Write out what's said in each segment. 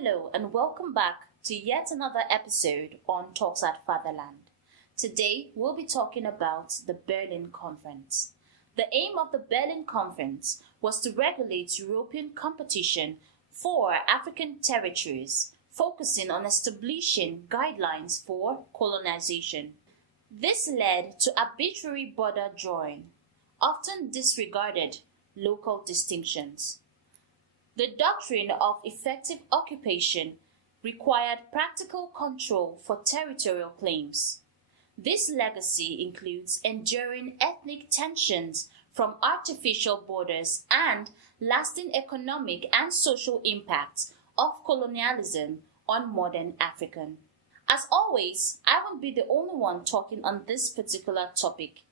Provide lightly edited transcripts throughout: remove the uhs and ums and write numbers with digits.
Hello and welcome back to yet another episode on Talks at Fatherland. Today we'll be talking about the Berlin Conference. The aim of the Berlin Conference was to regulate European competition for African territories, focusing on establishing guidelines for colonization. This led to arbitrary border drawing, often disregarded local distinctions. The doctrine of effective occupation required practical control for territorial claims. This legacy includes enduring ethnic tensions from artificial borders and lasting economic and social impacts of colonialism on modern Africa. As always, I won't be the only one talking on this particular topic.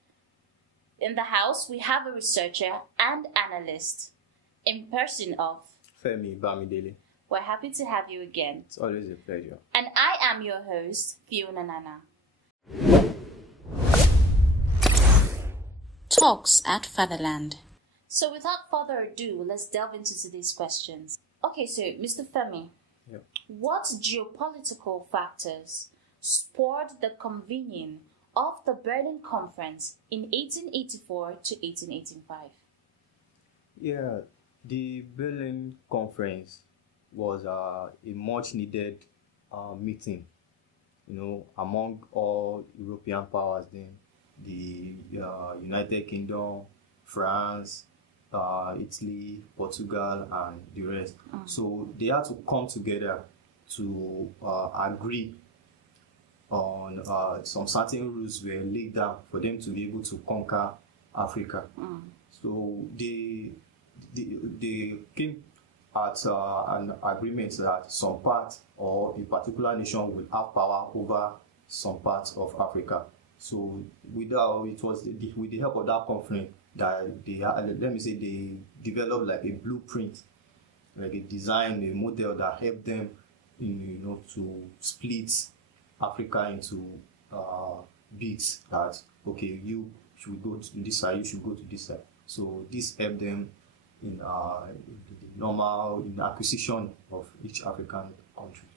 In the house, we have a researcher and analyst in person of Femi Bamidele. We're happy to have you again. It's always a pleasure. And I am your host, Fiona Nanna. Talks at Fatherland. So without further ado, let's delve into today's questions. Okay, so Mr. Femi, what geopolitical factors spurred the convening of the Berlin Conference in 1884 to 1885? Yeah, the Berlin Conference was a much needed meeting, among all European powers then, the United Kingdom, France, Italy, Portugal, and the rest. So they had to come together to agree on some certain rules were laid down for them to be able to conquer Africa. So they came at an agreement that some part or a particular nation would have power over some parts of Africa. So with the help of that conference that they developed like a blueprint, like a design, a model that helped them, to split Africa into bits. That okay, you should go to this side, you should go to this side. So this helped them in the acquisition of each African country.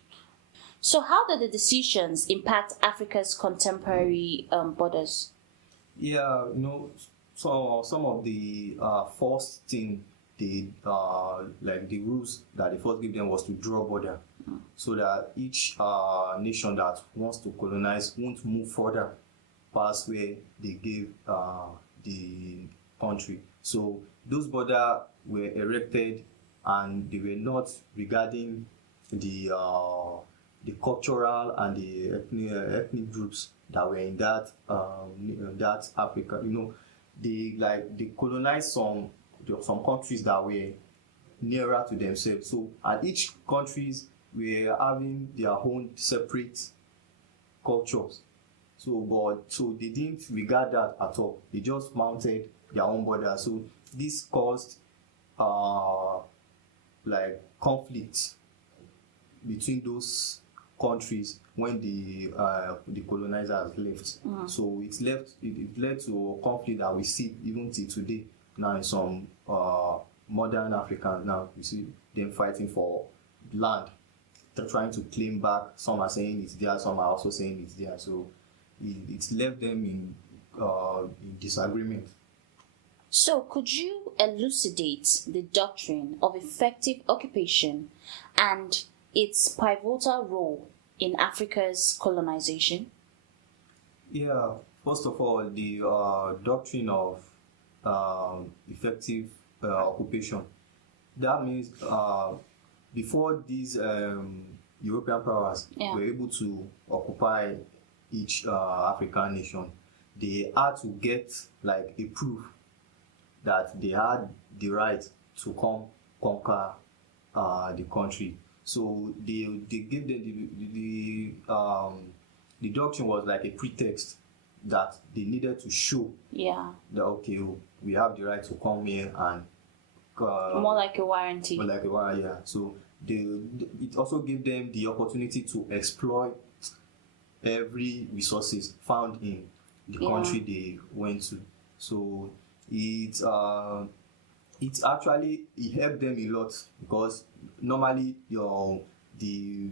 So how did the decisions impact Africa's contemporary borders? Yeah, so some of the first thing like the rules that they first gave them was to draw border, so that each nation that wants to colonize won't move further past where they gave the country. So those borders were erected, and they were not regarding the cultural and the ethnic groups that were in that Africa. They colonized some countries that were nearer to themselves. So and each countries were having their own separate cultures. So they didn't regard that at all. They just mounted their own border. So this caused conflict between those countries when the colonizers left. So it led to a conflict that we see even till today. Now in some modern Africans, now you see them fighting for land. They're trying to claim back. Some are saying it's there, some are also saying it's there. So it's left them in disagreement. So could you elucidate the doctrine of effective occupation and its pivotal role in Africa's colonization? Yeah, first of all, the doctrine of effective occupation. That means before these European powers were able to occupy each African nation, they had to get like a proof that they had the right to come conquer the country. So they gave them the doctrine was like a pretext that they needed to show that okay, we have the right to come here and more like a warranty. More like a warranty, yeah. So it also gave them the opportunity to exploit every resources found in the country they went to. So it actually helped them a lot, because normally the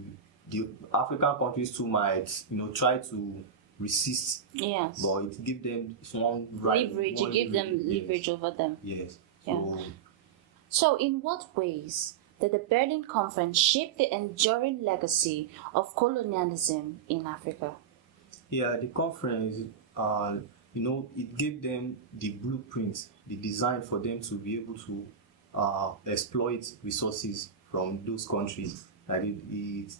African countries too might, try to resist. Yes. But it give them some leverage. You give them leverage over them. Yes. Yeah. So in what ways did the Berlin Conference shape the enduring legacy of colonialism in Africa? Yeah, the conference, it gave them the blueprint, the design for them to be able to exploit resources from those countries. Like it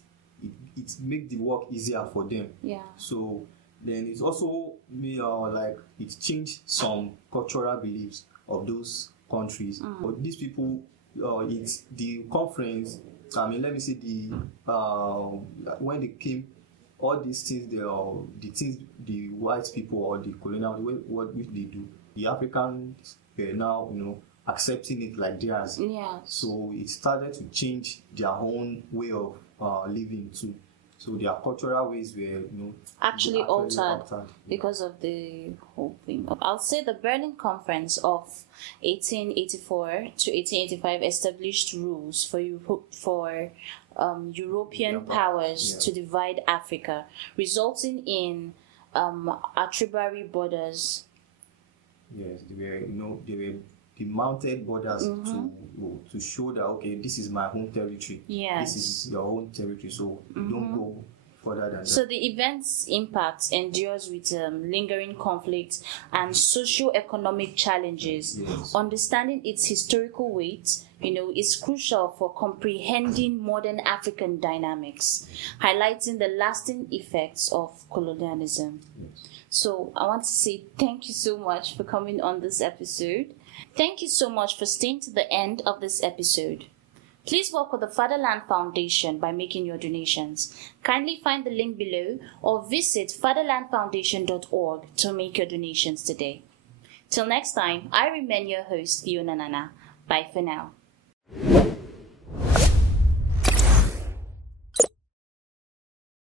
make the work easier for them. Yeah. So then it's also it changed some cultural beliefs of those countries. But these people, it's the conference. I mean, let me say when they came, all these things, the things the white people or the colonial, what they do, the Africans were now accepting it like theirs. Yeah. So it started to change their own way of living too. So their cultural ways were actually altered because of the whole thing. I'll say the Berlin Conference of 1884 to 1885 established rules for European powers to divide Africa, resulting in arbitrary borders. Yes, they were the mounted borders to show that, okay, this is my home territory. Yes. This is your own territory, so you don't go further than that. So the event's impact endures with lingering conflicts and socio-economic challenges. Yes. Understanding its historical weight, is crucial for comprehending modern African dynamics, highlighting the lasting effects of colonialism. Yes. So I want to say thank you so much for coming on this episode. Thank you so much for staying to the end of this episode. Please work with the Fatherland Foundation by making your donations. Kindly find the link below or visit fatherlandfoundation.org to make your donations today. Till next time, I remain your host, Fiona Nanna. Bye for now.